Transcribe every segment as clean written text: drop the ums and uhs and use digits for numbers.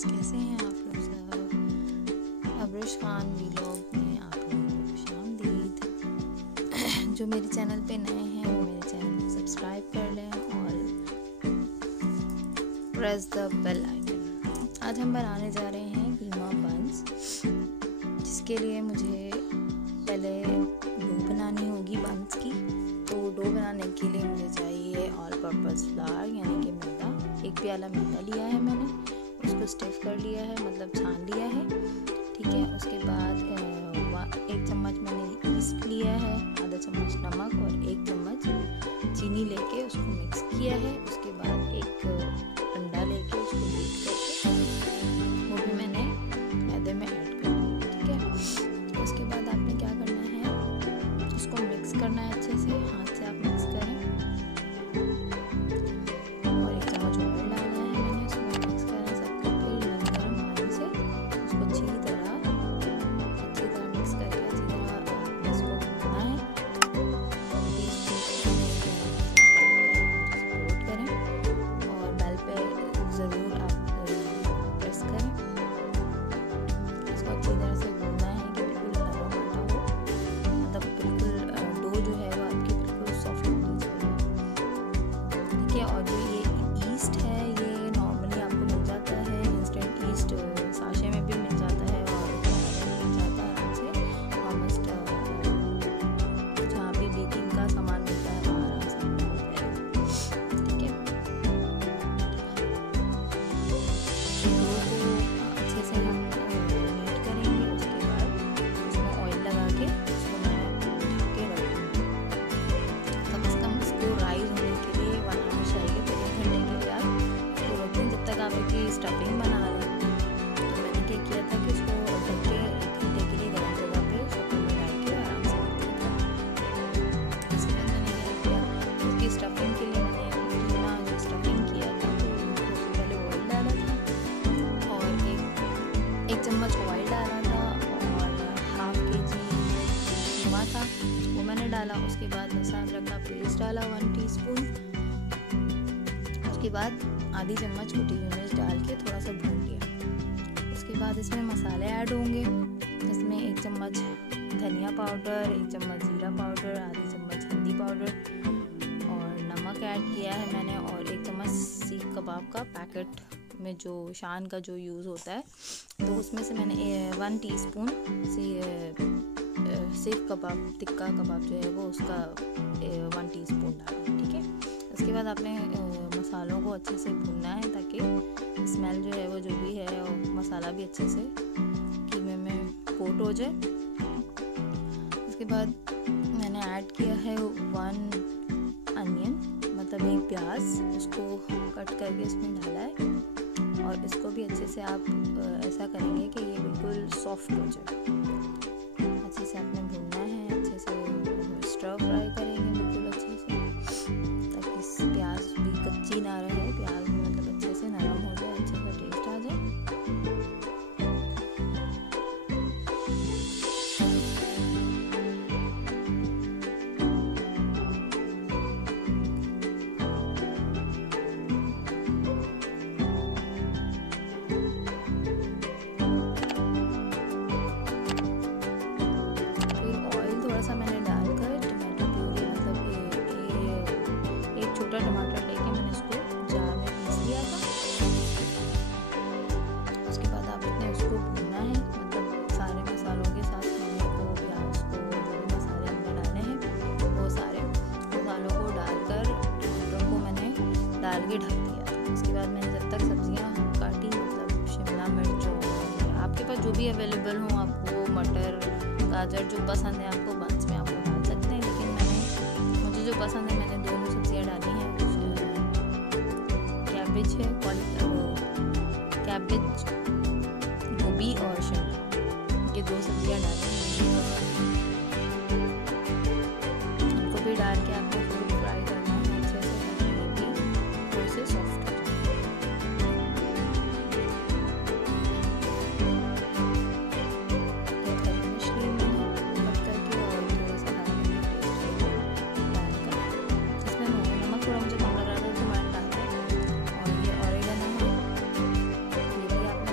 Friends, कैसे हैं आप लोग सब। अब्रुश खान व्लॉग में आप लोगों को खुशामदीद। जो मेरे चैनल पे नए हैं वो मेरे चैनल को सब्सक्राइब कर लें और प्रेस द बेल आइकन। आज हम बनाने जा रहे हैं कीमा बंस, जिसके लिए मुझे पहले डो बनानी होगी बंस की। तो डो बनाने के लिए मुझे चाहिए ऑल पर्पस फ्लावर यानी कि मैदा। 1 प्याला मैदा लिया है मैंने, उसको स्टिफ कर लिया है, मतलब छान लिया है। ठीक है, उसके बाद 1 चम्मच मैंने ईस्ट लिया है, आधा चम्मच नमक और 1 चम्मच चीनी लेके उसको मिक्स किया है। उसके बाद 1 अंडा लेके उसको बीट करके वो भी मैंने मैदे में ऐड कर दिया। ठीक है, उसके बाद आपने क्या करना है, इसको मिक्स करना है अच्छे से, हाथ से आप मिक्स करें और 1 चम्मच ऑयल डालना है मैंने, उसमें मिक्स करना सबको। फिर गर्म पानी से उसको अच्छी तरह मिक्स करके अच्छी तरह इसको भूनना है। सपोर्ट करें और बेल पे ज़रूर आप प्रेस करें। इसको अच्छी तरह से भूनना है कि बिल्कुल नरम आटा हो, मतलब बिल्कुल डो जो है वो आपकी बिल्कुल सॉफ्ट होनी चाहिए। ठीक है, और जो ये ईस्ट है ये नॉर्मली आपको मिल जाता है, इंस्टेंट ईस्ट साशे में भी मिल जाता है और मिल जाता है आराम से। ऑलमोस्ट जहाँ भी बेकिंग का सामान मिलता है वहाँ आराम से मिल जाएगा। ठीक है, डो को अच्छे से हम नीट करेंगे। उसके बाद इसमें ऑयल लगा के इसको मैं ढक के रखूँगी। कम से कम इसको राइज होने के लिए 1 आवर चाहिए। तो 1 घंटे के लिए आप इसको रखें जब तक आप इसकी स्टफिंग बना लें। तो मैंने क्या किया था कि इसको ढक के 1 घंटे के लिए गर्म जगह पे स्टफिंग में डाल के आराम से रख दिया था। उसके बाद मैंने क्या किया, इसकी स्टफिंग के लिए मैंने कीमा जो स्टफिंग किया था तो उससे पहले ऑयल डाला था और 1 चम्मच ऑयल डाला था और ½ kg कीमा था वो मैंने डाला। उसके बाद लहसुन अदरक का पेस्ट डाला 1 टीस्पून। उसके बाद आधी चम्मच कुटी हुई मिर्च डाल के थोड़ा सा भून लिया। उसके बाद इसमें मसाले ऐड होंगे, इसमें 1 चम्मच धनिया पाउडर, 1 चम्मच जीरा पाउडर, आधी चम्मच हल्दी पाउडर और नमक ऐड किया है मैंने, और 1 चम्मच सीख कबाब का पैकेट में जो शान का जो यूज़ होता है तो उसमें से मैंने 1 टीस्पून सीख कबाब टिक्का कबाब जो है वो उसका 1 टीस्पून डाला। ठीक है, उसके बाद आपने मसालों को अच्छे से भूनना है ताकि स्मेल जो है वो जो भी है और मसाला भी अच्छे से कीमे में कोट हो जाए। उसके बाद मैंने ऐड किया है 1 अनियन, मतलब 1 प्याज, उसको कट करके इसमें डाला है और इसको भी अच्छे से आप ऐसा करेंगे कि ये बिल्कुल सॉफ्ट हो जाए। अच्छे से आपने भूनना है, अच्छे से स्टर फ्राई करेंगे बिल्कुल अच्छे से ताकि प्याज भी कच्ची ना रहे, प्याज भी मतलब अच्छे से नरम हो जाए, अच्छे से टेस्ट आ जाए। मैंने डालकर टमाटो प्यूरी, मतलब एक छोटा टमाटर लेके मैंने उसको जार में पीस लिया था। उसके बाद आपने उसको भूनना है, मतलब सारे मसालों के साथ कीमे को, प्याज को, जो भी मसाले हमने डाले हैं वो सारे मसालों को डालकर टमाटरों को मैंने डाल के ढक दिया था। उसके बाद मैंने जब तक सब्जियाँ काटी, मतलब शिमला मिर्च और आपके पास जो भी अवेलेबल हो, आपको मटर गाजर जो पसंद है आपको बंस में आपको डाल सकते हैं, लेकिन मुझे जो पसंद है मैंने 2 सब्जियां डाली हैं। कैबेज है, कैबेज, गोभी और शिमला, ये 2 सब्जियां डाली हैं। उनको भी डाल के आपको फुल फ्राई करना है अच्छे से ताकि ये भी थोड़े से सॉफ्ट हो जाए। थोड़ा मुझे कम लग रहा था तो मैंने डाला और ये ऑरिगेनो है, ये भी आपने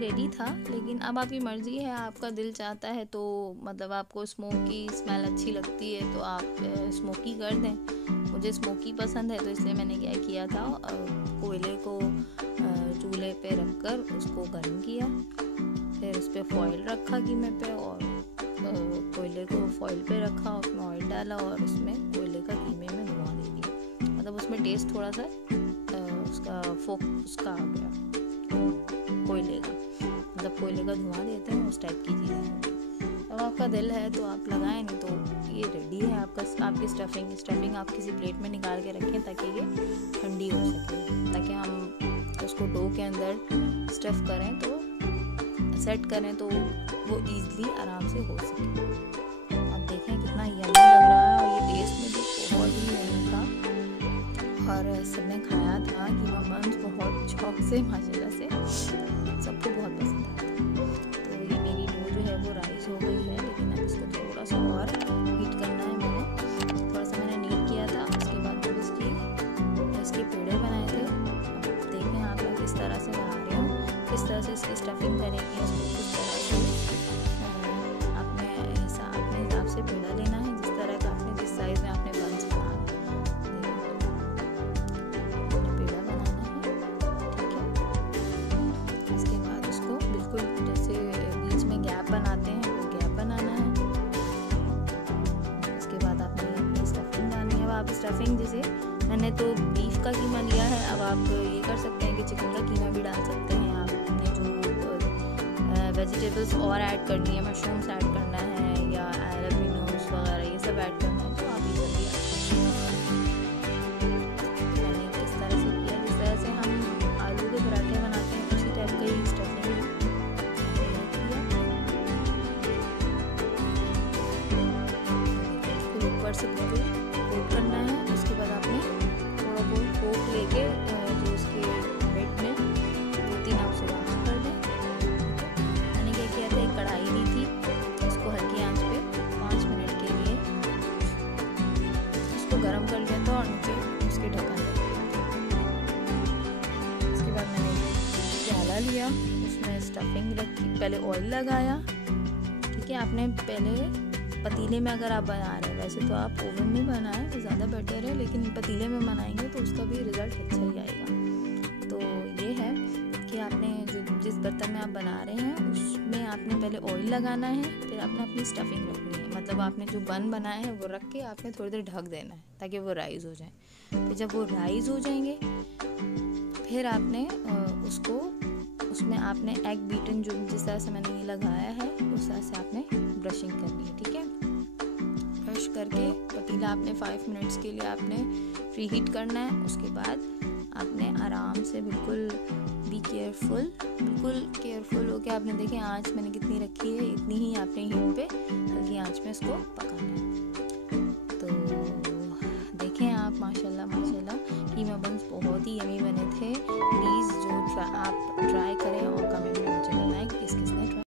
रेडी था, लेकिन अब आपकी मर्ज़ी है, आपका दिल चाहता है तो मतलब आपको स्मोकी स्मेल अच्छी लगती है तो आप स्मोकी कर दें। मुझे स्मोकी पसंद है तो इसलिए मैंने क्या किया था, कोयले को चूल्हे पे रखकर उसको गर्म किया, फिर उस पर फॉइल रखा कीमे पे और कोयले को फॉइल पे रखा, उसमें ऑयल डाला और उसमें कोयले का कीमे में धुआं दे दिया। मतलब उसमें टेस्ट थोड़ा सा उसका आ गया, कोयले का, मतलब कोयले का धुआं देते हैं उस टाइप की चीज़ें। अब आपका दिल है तो आप लगाएं, नहीं तो ये रेडी है आपकी स्टफिंग आप किसी प्लेट में निकाल के रखें ताकि ये ठंडी हो सके, ताकि हम उसको डो के अंदर स्टफ़ करें तो सेट करें तो वो ईज़िली आराम से हो सके। आप देखें कितना यम्मी लग रहा है और ये टेस्ट में भी बहुत ही यम्मी था और सबने खाया था कि मम्मस बहुत शौक से माशाल्लाह से सबको बहुत पसंद आया। तो ये मेरी डो जो है वो राइस हो गई है, लेकिन अब इसको थोड़ा सा और हीट करना है। थोड़ा सा मैंने नीट किया था, उसके बाद जब इसके पेड़े बनाए थे। अब देखें आप लोग किस तरह से बना रहे हो, किस तरह से इसकी स्टफिंग करेंगे, उसको किस तरह से अपने हिसाब से पेड़ा लेना है, जिस तरह का आपने जिस साइज़ में आपने बंस बनाना है पेड़ा बनाना है, ठीक है। इसके बाद उसको बिल्कुल जैसे बीच में गैप बनाते हैं वो गैप बनाना है। इसके बाद आपने अपनी स्टफिंग डालनी है। अब आप स्टफिंग जैसे मैंने तो बीफ का कीमा लिया है, अब आप ये कर सकते हैं कि चिकन का कीमा भी डाल सकते हैं। आपने जो वेजिटेबल्स और ऐड करनी है, मशरूम्स ऐड करना है या एलबिनोस वगैरह ये सब ऐड करना है तो आप ये सब भी मैंने किस तरह से किया, जिस तरह से हम आलू के पराठे बनाते हैं उसी टाइप का ही स्टफिंग है। इसको ऊपर से बिल्कुल कोट करना है। उसके बाद आपने थोड़ा बहुत फोक लेके जो उसके बेड में 2-3 आप सुराख कर दें। मैंने क्या किया था, एक कढ़ाई ली थी, उसको हल्की आंच पे 5 मिनट के लिए उसको गर्म कर लिया था और नीचे उसके ढक्कन रख दिया था। इसके बाद मैंने प्याला लिया, उसमें स्टफिंग रखी, पहले ऑयल लगाया, ठीक है। आपने पहले पतीले में अगर आप बना रहे हैं, वैसे तो आप ओवन में बनाएं तो ज़्यादा बेटर है, लेकिन पतीले में बनाएंगे तो उसका भी रिज़ल्ट अच्छा ही आएगा। तो ये है कि आपने जिस बर्तन में आप बना रहे हैं उसमें आपने पहले ऑयल लगाना है, फिर आपने अपनी स्टफिंग रखनी है। मतलब आपने जो बन बनाया है वो रख के आपने थोड़ी देर ढक देना है ताकि वो राइज़ हो जाए। फिर जब वो राइज़ हो जाएंगे फिर आपने उसमें आपने एग बीटन जो जिस तरह से मैंने ये लगाया है उस तरह से आपने ब्रशिंग करनी है, ठीक है। ब्रश करके पतीला आपने 5 मिनट्स के लिए आपने प्री हीट करना है। उसके बाद आपने आराम से बिल्कुल बिल्कुल केयरफुल होकर आपने देखें आँच मैंने कितनी रखी है, इतनी ही आपने हीट पे हल्की आँच में इसको पकाना है। तो देखें आप माशाल्लाह कीमा बन्स बहुत ही यमी बने थे। प्लीज़ जो आप ट्राई